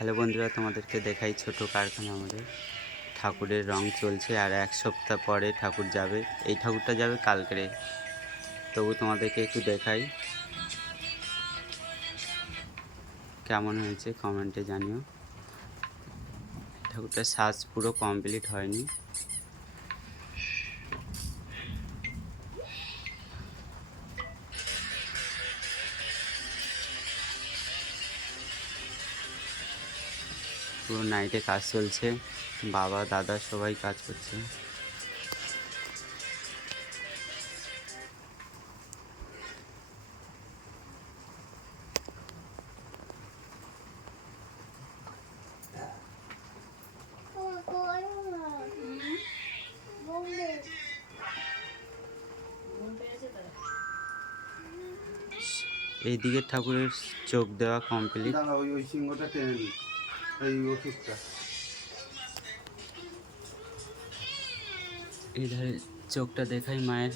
Hello বন্ধুরা, তোমাদেরকে দেখাই ছোট কারখানা আমাদের ঠাকুরের রং চলছে। আর এক সপ্তাহ পরে ঠাকুর যাবে। এই ঠাকুরটা যাবে কালকে, তবু তোমাদেরকে একটু দেখাই কেমন হয়েছে, কমেন্টে জানিও। ঠাকুরটার সাজ পুরো কমপ্লিট হয়নি। পুরো নাইটে কাজ চলছে, বাবা দাদা সবাই কাজ করছে। এই দিকের ঠাকুরের চোখ দেওয়া কমপ্লিট। ওই সিংহটা টেনে নি, এই ওষুধটা। এই ধারে চোখটা দেখাই মায়ের।